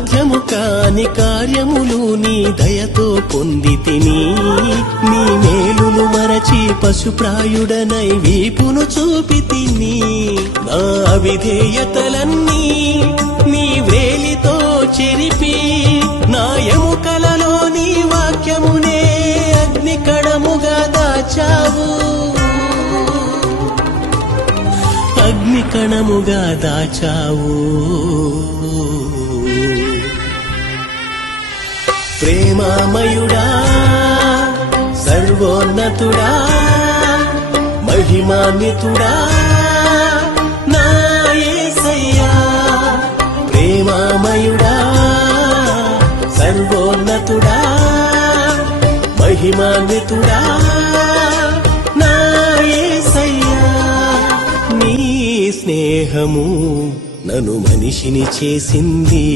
సాధ్యము కాని కార్యములు నీ దయతో పొందితిని నీ మేలులు మరచి పశుప్రాయుడనై వీపును చూపితిని నా అవిధేయతలన్నీ నీ వ్రేలితో చెరిపి నా ఎముకలలో నీ వాక్యమునే అగ్నికణముగా దాచావు అగ్నికణముగా దాచావు ప్రేమామయుడా సర్వోన్నతుడా మహిమాన్వితుడా నా యేసయ్యా ప్రేమామయుడా సర్వోన్నతుడా మహిమాన్వితుడా నా యేసయ్యా నీ స్నేహము నన్ను మనిషిని చేసింది